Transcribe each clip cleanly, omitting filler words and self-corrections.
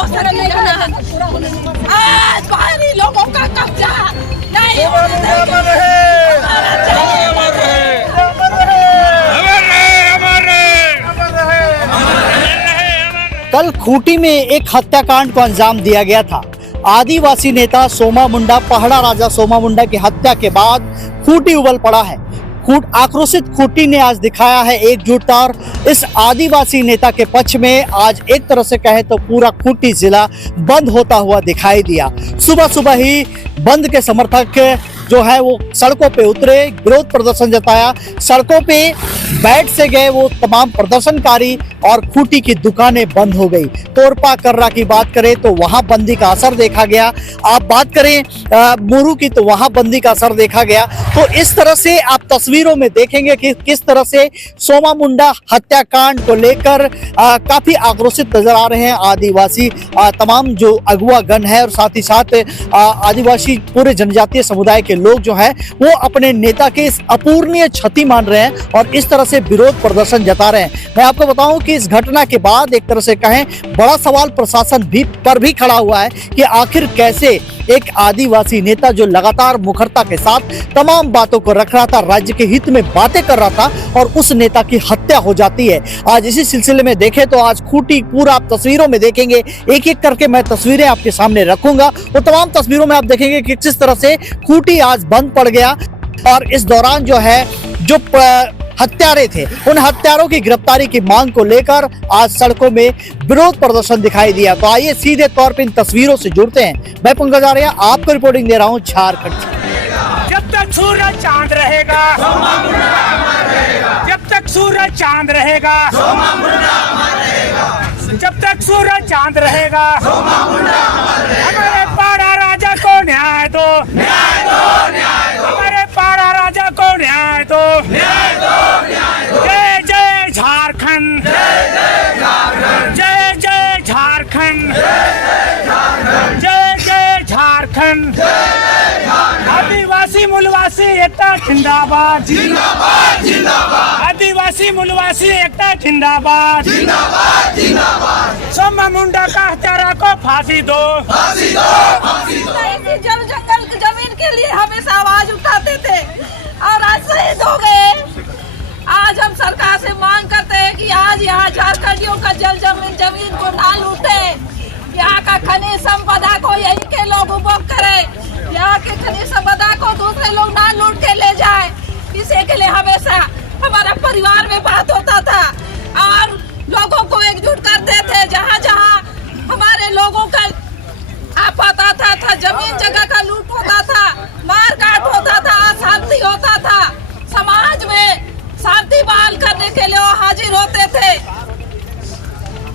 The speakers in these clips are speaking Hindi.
हो सके आज बाहरी लोगों का कब्जा नहीं कल खूंटी में एक हत्याकांड को अंजाम दिया गया था। आदिवासी नेता सोमा मुंडा, पहाड़ा राजा सोमा मुंडा की हत्या के बाद खूंटी उबल पड़ा है। आक्रोशित खूंटी ने आज दिखाया है एकजुटता और इस आदिवासी नेता के पक्ष में आज एक तरह से कहे तो पूरा खूंटी जिला बंद होता हुआ दिखाई दिया। सुबह सुबह ही बंद के समर्थक जो है वो सड़कों पे उतरे, विरोध प्रदर्शन जताया। सड़कों पे बैठ से गए वो तमाम प्रदर्शनकारी और खूंटी की दुकानें बंद हो गई। तोरपा कर्रा की बात करें तो वहां बंदी का असर देखा गया। आप बात करें मुरू की तो वहां बंदी का असर देखा गया। तो इस तरह से आप तस्वीरों में देखेंगे कि किस तरह से सोमा मुंडा हत्याकांड को लेकर काफी आक्रोशित नजर आ रहे हैं आदिवासी तमाम जो अगुआ गण है और साथ ही साथ आदिवासी पूरे जनजातीय समुदाय के लोग जो है वो अपने नेता के इस अपूरणीय क्षति मान रहे हैं और इस तरह से विरोध प्रदर्शन जता रहे हैं। मैं आपको बताऊं कि इस घटना के बाद एक तरह से कहें बड़ा सवाल प्रशासन पर भी खड़ा हुआ है कि आखिर कैसे एक आदिवासी नेता जो लगातार मुखरता के साथ तमाम बातों को रख रहा था, राज्य के हित में बातें कर रहा था और उस नेता की हत्या हो जाती है। आज इसी सिलसिले में देखें तो आज खूंटी पूरा आप तस्वीरों में देखेंगे, एक एक करके मैं तस्वीरें आपके सामने रखूंगा। वो तमाम तस्वीरों में आप देखेंगे कि किस तरह से खूंटी आज बंद पड़ गया और इस दौरान जो है जो हत्यारे थे उन हत्यारों की गिरफ्तारी की मांग को लेकर आज सड़कों में विरोध प्रदर्शन दिखाई दिया। तो आइए सीधे तौर पर इन तस्वीरों से जुड़ते हैं। मैं पंकज आर्या आपको रिपोर्टिंग दे रहा हूं झारखंड से। जब तक सूरज चांद रहेगा, जब तक सूरज चांद रहेगा, जब तक सूरज चांद रहेगा, हमारे पाड़ा राजा को न्याय दो, हमारे पाड़ा राजा को न्याय दो। जय जय झारखंड, जय जय झारखंड, जय जय झारखंड। आदिवासी मूलवासी एकता जिंदाबाद, जिंदाबाद जिंदाबाद। आदिवासी मूलवासी एकता जिंदाबाद, जिंदाबाद जिंदाबाद। सोमा मुंडा का हत्यारा को फांसी दो, फांसी दो, फांसी दो। जल जंगल की जमीन के लिए हमेशा आवाज उठाते थे और आज शहीद हो गए। आज हम सरकार से मांग करते हैं कि आज यहाँ झारखंडियों का जमीन को ना लूटे, यहाँ का खनिज संपदा को यहीं के लोग उपभोग करें, यहाँ के खनिज संपदा को दूसरे लोग ना लूट के ले जाए। इसी के लिए हमेशा हमारा परिवार में बात होता था और लोगों को एकजुट करते थे। जहाँ जहाँ हमारे लोगों का आप आता था, जमीन जगह का लूट होता था, मार काट होता था, अशांति होता था, समाज में शांति बहाल करने के लिए वो हाजिर होते थे।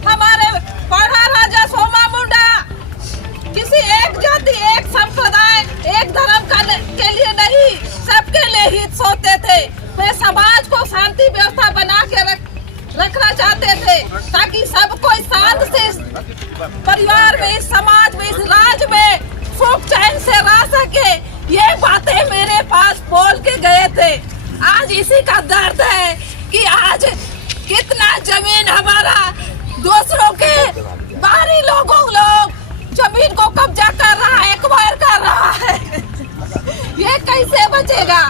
हमारे पहाड़ा राजा सोमा मुंडा किसी एक जाति, एक संप्रदाय, एक धर्म के लिए नहीं, सबके लिए हित सोचते थे। वे समाज को शांति व्यवस्था बना के रखना चाहते थे ताकि सब कोई शांत से परिवार में, इस समाज में, इस राज्य में सुख चैन से रह सके। ये बातें मेरे पास बोल के गए थे। आज इसी का दर्द है कि आज कितना जमीन हमारा दूसरों के बाहरी लोग जमीन को कब्जा कर रहा है, एक्वायर कर रहा है। ये कैसे बचेगा,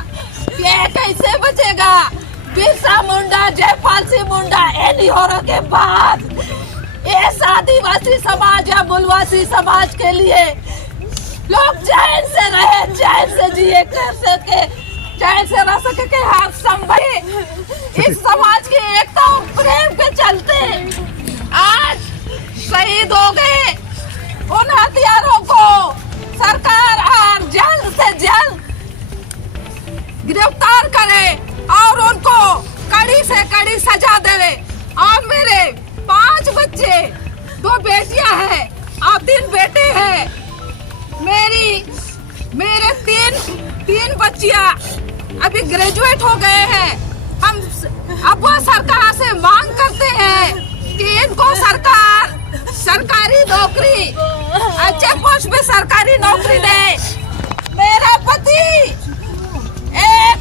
ये कैसे बचेगा? बिरसा मुंडा, जयपाल सिंह मुंडा एनहोरो के बाद इस आदिवासी समाज या मूलवासी समाज के लिए लोग चैन से रहे, चैन से जिए, कर सके, चैन से रह सके के हर संभले इस समाज की एकता और प्रेम के चलते आज शहीद हो गए। उन हथियारों को सरकार और जल्द से जल्द गिरफ्तार करे और उनको कड़ी से कड़ी सजा दे। और मेरे 5 बच्चे, 2 बेटियां हैं और 3 बेटे हैं। मेरे तीन बच्चियां अभी ग्रेजुएट हो गए हैं। हम अब सरकार से मांग करते हैं कि इनको सरकार सरकारी नौकरी, अच्छे पोस्ट पे सरकारी नौकरी दे। मेरा पति एक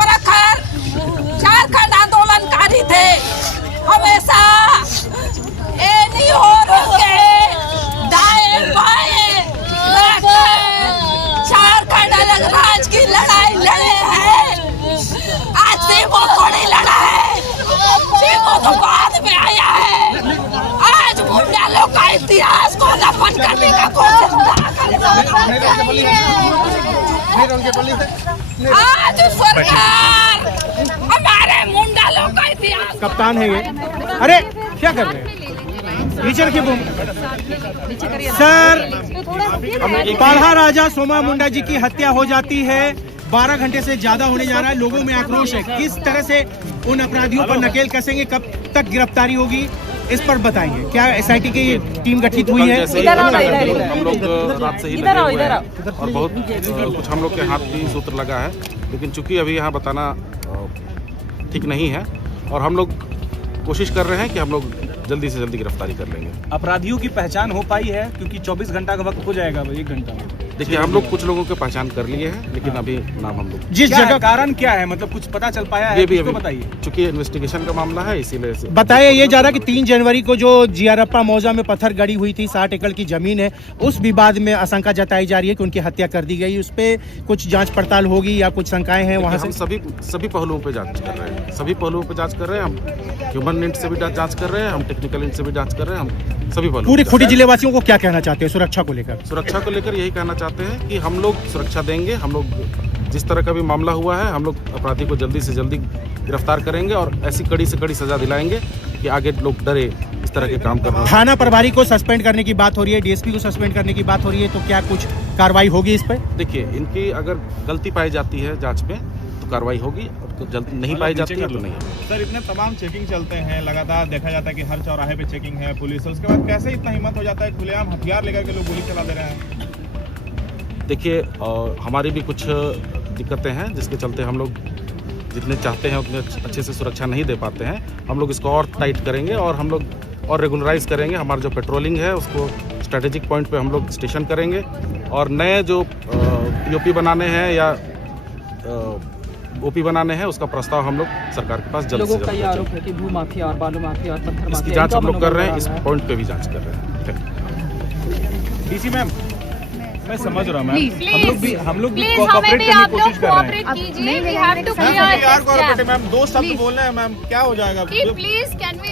प्रखर झारखंड आंदोलनकारी थे, हमेशा एनहोरो के इतिहास को दफन करने का कोशिश आज सरकार हमारे मुंडा लोग का इतिहास। कप्तान है ये। अरे क्या कर रहे हैं? नीचे रखिए सर। पाढ़ा राजा सोमा मुंडा जी की हत्या हो जाती है, 12 घंटे से ज्यादा होने जा रहा है, लोगों में आक्रोश है। किस तरह से उन अपराधियों पर नकेल कसेंगे, कब तक गिरफ्तारी होगी, इस पर बताएंगे। क्या एसआईटी की टीम गठित हुई है? हम लोग रात से ही लगे हुए हैं और बहुत कुछ हम लोग के हाथ भी सूत्र लगा है, लेकिन चूंकि अभी यहाँ बताना ठीक नहीं है और हम लोग कोशिश कर रहे हैं कि हम लोग जल्दी से जल्दी गिरफ्तारी कर लेंगे। अपराधियों की पहचान हो पाई है? क्योंकि 24 घंटा का वक्त हो जाएगा, 1 घंटा। देखिए हम लोग कुछ लोगों की पहचान कर लिए हैं, लेकिन अभी नाम हम लोग जिस जगह कारण क्या है, मतलब कुछ पता चल पाया है? ये भी अभी बताइए, चूंकि इन्वेस्टिगेशन का मामला है इसीलिए बताया ये जा रहा कि 3 जनवरी को जो जियारप्पा मौजा में पत्थर गड़ी हुई थी, 60 एकड़ की जमीन है, उस विवाद में आशंका जताई जा रही है कि उनकी हत्या कर दी गई। उस पे कुछ जांच पड़ताल होगी या कुछ शंकाएं हैं? वहाँ हम सभी पहलुओं पे जांच कर रहे हैं, सभी पहलुओं पे जांच कर रहे हैं। हम ह्यूमन इंट से भी जांच कर रहे हैं, हम टेक्निकल इंट से भी जांच कर रहे हैं, हम सभी पहलुओं। पूरे खूंटी जिले वासियों को क्या कहना चाहते हैं सुरक्षा को लेकर? सुरक्षा को लेकर यही कहना चाहते हैं कि हम लोग सुरक्षा देंगे। हम लोग जिस तरह का भी मामला हुआ है, हम लोग अपराधी को जल्दी से जल्दी गिरफ्तार करेंगे और ऐसी कड़ी से कड़ी सजा दिलाएंगे कि आगे लोग डरे इस तरह के काम करना। थाना प्रभारी को सस्पेंड करने की बात हो रही है, डीएसपी को सस्पेंड करने की बात हो रही है, तो क्या कुछ कार्रवाई होगी इस पर? देखिए इनकी अगर गलती पाई जाती है जांच में तो कार्रवाई होगी, और जल्दी नहीं पाई जाती है तो नहीं। सर इतने तमाम चेकिंग चलते हैं, लगातार देखा जाता है कि हर चौराहे पे चेकिंग है पुलिस, उसके बाद कैसे इतना हिम्मत हो जाता है खुलेआम हथियार लेकर के लोग गोली चला दे रहे हैं? देखिए हमारी भी कुछ दिक्कतें हैं जिसके चलते हम लोग जितने चाहते हैं उतने अच्छे से सुरक्षा नहीं दे पाते हैं। हम लोग इसको और टाइट करेंगे और हम लोग और रेगुलराइज करेंगे। हमारा जो पेट्रोलिंग है उसको स्ट्रेटेजिक पॉइंट पे हम लोग स्टेशन करेंगे और नए जो यूपी बनाने हैं या ओपी बनाने हैं उसका प्रस्ताव हम लोग सरकार के पास जल्द से जल्द। आरोप है कि भू माफिया और बालू माफिया और पत्थर इसकी जांच हम लोग कर रहे हैं, इस पॉइंट पे भी जांच कर रहे हैं। डीसी मैम मैं समझ रहा हूँ मैम, हम लोग भी प्लीज कोऑपरेट हमें भी करने आप की लोग कोशिश कर रहे हैं। कोऑपरेट कीजिए। वी हैव टू यार कोऑपरेट क्लियर मैम, 2 शब्द बोलने हैं मैम, क्या हो जाएगा? Please can we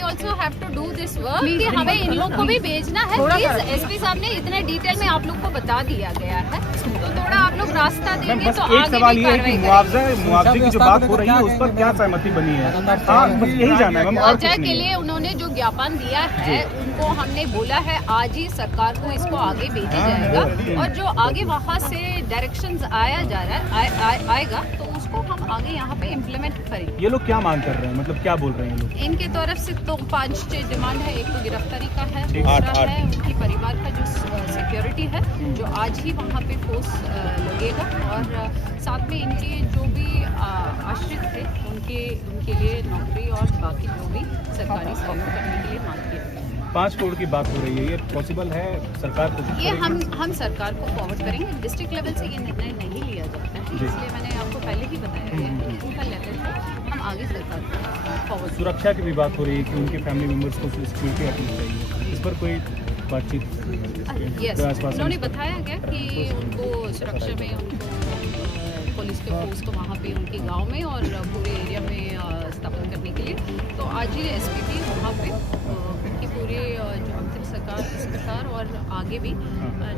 also have to do this work कि हमें इन लोग को भी भेजना है। प्लीज एसपी साहब ने इतने डिटेल में आप लोग को बता दिया गया है, तो थोड़ा आप लोग रास्ता देंगे तो एक आगे सवाल भी ये है कि कार्रवाई मुआवजे की जो बात हो रही है उस पर क्या सहमति बनी है? हाँ बस यही जानना है मैम, और कुछ मुआवजा के नहीं लिए उन्होंने जो ज्ञापन दिया है उनको हमने बोला है आज ही सरकार को इसको आगे भेजा जाएगा और जो आगे वहाँ से डायरेक्शंस आया जा रहा है आएगा तो उसको हम आगे यहाँ पे इम्प्लीमेंट करेंगे। ये लोग क्या मांग कर रहे हैं, मतलब क्या बोल रहे हैं लोग? इनके तरफ से तो 5-6 डिमांड है। एक तो गिरफ्तारी का है, दूसरा है उनकी परिवार का जो सिक्योरिटी है जो आज ही वहाँ पे फोर्स लगेगा और साथ में इनके जो भी आश्रित थे उनके लिए नौकरी और बाकी जो भी सरकारी सहयोग करने के लिए मांग किया। 5 करोड़ की बात हो रही है, ये पॉसिबल है? सरकार कोशिश ये करेगी? हम सरकार को फॉरवर्ड करेंगे। डिस्ट्रिक्ट लेवल से ये निर्णय नहीं लिया जाता है, इसलिए मैंने आपको पहले ही बताया है कि उनका लेटर है, हम आगे सरकार को फॉरवर्ड। सुरक्षा की भी बात हो रही है कि उनके फैमिली मेंबर्स को सिक्योरिटी रखनी चाहिए, इस पर कोई बातचीत? यस, उन्होंने बताया गया कि उनको सुरक्षा में उनको पुलिस के फोर्स को वहाँ पे उनके गांव में और पूरे एरिया में स्थापित करने के लिए तो आज ही एसपी भी वहाँ पे उनकी पूरे जो अंतिम सरकार और आगे भी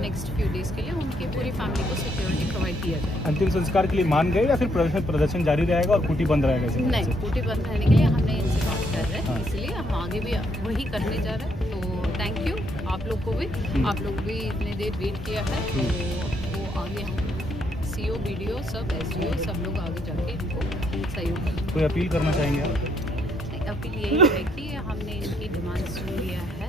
नेक्स्ट फ्यू डेज के लिए उनके पूरी फैमिली को सिक्योरिटी प्रोवाइड किया जाए। अंतिम संस्कार के लिए मान गए या फिर प्रदर्शन जारी रहेगा और खूंटी बंद रहेगा? नहीं, खूंटी बंद रहने के लिए हमने इनसे बात कर रहे हैं, इसलिए हम आगे भी वही करने जा रहे हैं। तो थैंक यू आप लोग को भी, आप लोग भी इतने देर वेट किया है तो वो आगे हम सीओ बीडीओ सब एसडीओ सब लोग आगे जाके इनको सहयोग करेंगे। कोई अपील करना चाहेंगे आप? अपील यही है कि हमने इनकी डिमांड सुन लिया है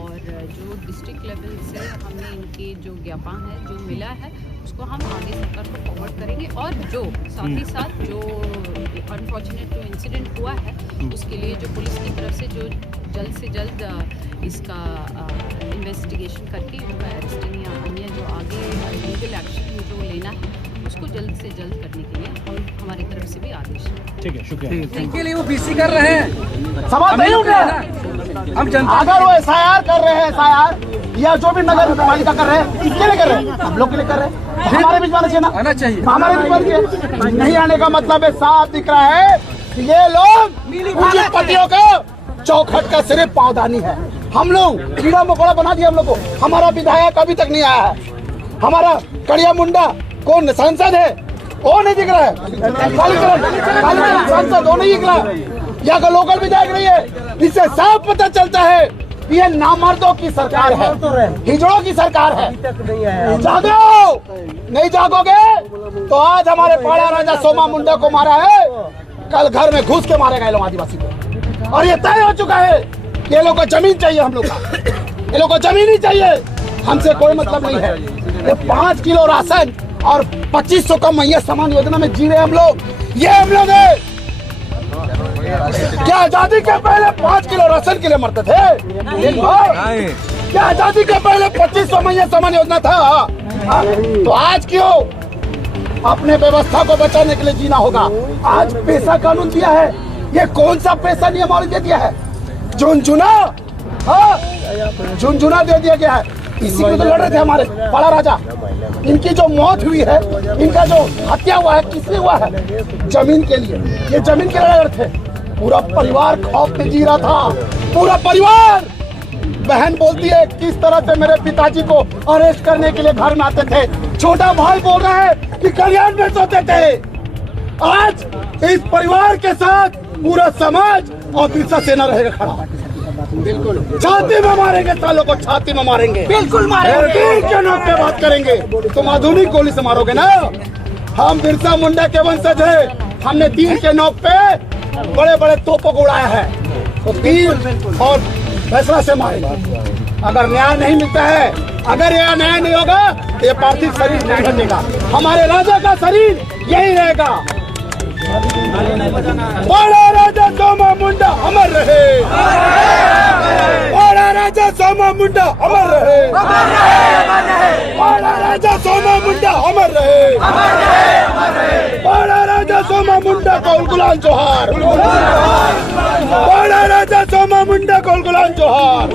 और जो डिस्ट्रिक्ट लेवल से हमने इनके जो ज्ञापन है जो मिला है उसको हम आगे सरकार को फॉरवर्ड करेंगे और जो साथ ही साथ जो अनफॉर्चुनेट जो इंसिडेंट हुआ है उसके लिए जो पुलिस की तरफ से जो जल्द से जल्द इसका इन्वेस्टिगेशन करके उनका अरेस्टिंग या अन्य जो आगे लीगल एक्शन जो लेना है उसको जल्द से जल्द करने के लिए हम हमारी तरफ से भी आदेश है। ठीक है, शुक्रिया। इनके लिए वो बीसी कर रहे हैं, सवाल नहीं उठ रहा है। हम जनता अगर वो एसआईआर कर रहे हैं, एसआईआर या जो भी नगर पालिका कर रहे हैं, किसके लिए कर रहे हैं? हम लोग के लिए कर रहे हैं। हमारे बीच में आना चाहिए ना, आना चाहिए। हमारे बीच में नहीं आने का मतलब है साफ दिख रहा है कि ये लोग पूंजीपतियों को चौखट का सिर्फ पावदानी है। हम लोग कीड़ा मकोड़ा बना दिया हम लोग को। हमारा विधायक अभी तक नहीं आया है, हमारा कड़िया मुंडा कौन सांसद है वो नहीं दिख रहा है, कालीचरण सांसद वो नहीं दिख रहा है, यहाँ का लोकल विधायक नहीं है। इससे साफ पता चलता है ये नामर्दों की सरकार है, हिजड़ों की सरकार है। जागो, नहीं जागोगे तो आज हमारे पहाड़ा राजा सोमा मुंडा को मारा है, कल घर में घुस के मारेगा ये लोग आदिवासी को। और ये तय हो चुका है, ये लोग को जमीन चाहिए, हम लोग का ये लोग को जमीन ही चाहिए, हमसे कोई मतलब नहीं है। ये 5 किलो राशन और 2500 का मैया समान योजना में जी रहे हम लोग। ये हम लोग है क्या आजादी के पहले 5 किलो राशन के लिए मरते थे? क्या आजादी के पहले 2500 मैया समान योजना था? तो आज क्यों अपने व्यवस्था को बचाने के लिए जीना होगा? आज पैसा कानून दिया है, ये कौन सा पैसा नियमावली दे दिया है? झुनझुना, हाँ झुनझुना दे दिया गया है। इसी को तो लड़ रहे थे हमारे बड़ा राजा। इनकी जो मौत हुई है, इनका जो हत्या हुआ है, किसने हुआ है? जमीन के लिए। ये जमीन के लिए लड़ रहे थे। पूरा परिवार खौफ में जी रहा था, पूरा परिवार। बहन बोलती है किस तरह से मेरे पिताजी को अरेस्ट करने के लिए घर में आते थे। छोटा भाई बोल रहा है कि कल्याण में सोते थे। आज इस परिवार के साथ पूरा समाज और बिरसा सेना रहेगा खड़ा। बिल्कुल छाती में मारेंगे, सालों को छाती में मारेंगे, बिल्कुल मारेंगे। तीर के नोक पे बात करेंगे, तुम आधुनिक गोली से मारोगे ना। हम बिरसा मुंडा के वंशज है, हमने तीर के नोक पे बड़े बड़े तोपों को उड़ाया है, तो तीर और फैसला से मारेंगे। अगर न्याय नहीं मिलता है, अगर यह न्याय नहीं होगा तो ये पार्थिव शरीर नहीं हटेगा। हमारे राजा का शरीर यही रहेगा। बड़ा राजा सोमा मुंडा अमर रहे, बड़ा राजा सोमा मुंडा अमर रहे, बड़ा राजा सोमा मुंडा अमर रहे, बड़ा राजा सोमा मुंडा को गुलाम जोहार, बड़ा राजा सोमा मुंडा को गुलाम जोहार।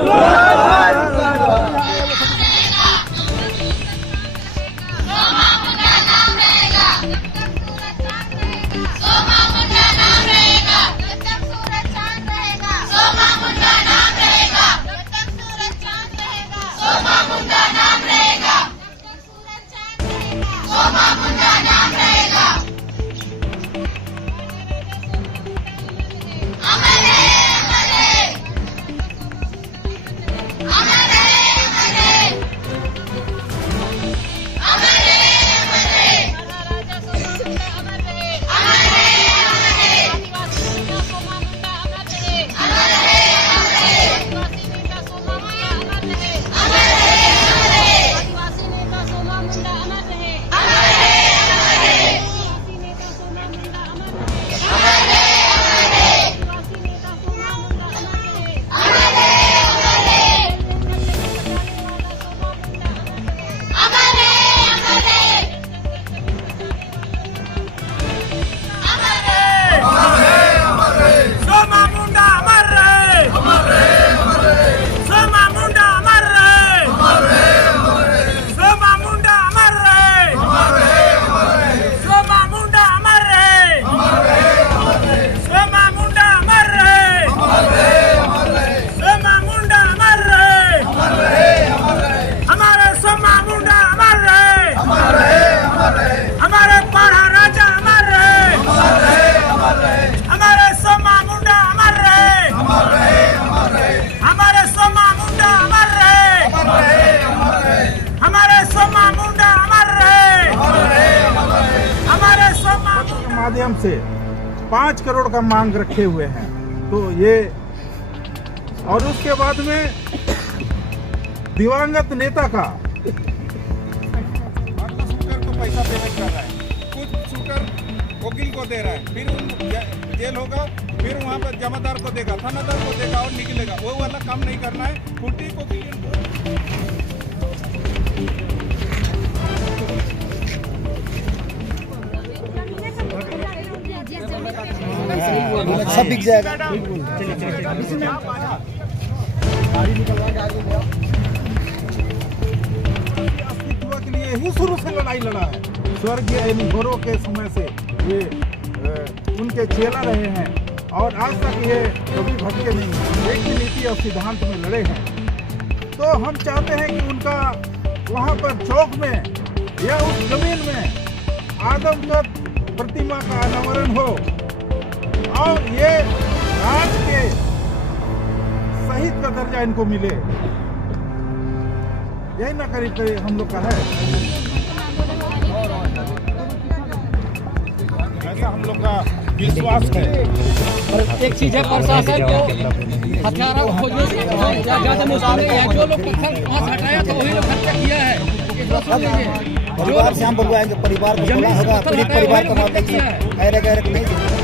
माध्यम से 5 करोड़ का मांग रखे हुए हैं, तो ये और उसके बाद में दिवंगत नेता का शूटर को पैसा पेमेंट कर रहा है, कुछ शूटर वकील को दे रहा है, फिर जेल होगा, फिर वहाँ पर जमादार को देगा, थानादार को देगा और निकलेगा। वो वाला काम नहीं करना है। फुटी को सब बिक जाएगा। अस्तित्व के लिए ही शुरू से लड़ाई लड़ा है। स्वर्गीय एनिगोरो के समय से ये उनके चेला रहे हैं और आज तक ये कभी भटके नहीं, एक ही नीति और सिद्धांत में लड़े हैं। तो हम चाहते हैं कि उनका वहाँ पर चौक में या उस जमीन में आदमकद प्रतिमा का अनावरण हो और ये राज के शहीद का दर्जा इनको मिले। यही ना करीब हम लोग का है, ऐसा हम लोग का विश्वास है। पर एक चीज है, प्रशासन को हथियारों को खोजने से ज्यादा मुश्किल है। जो लोग पत्थर वहाँ से हटाया तो वही लोग हत्या किया है। परिवार से हम बुलवाएंगे, परिवार को बोला होगा, पीड़ित परिवार को गैर नहीं देंगे।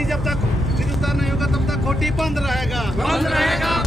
जब तक गिरफ्तार नहीं होगा तब तक खोटी बंद रहेगा।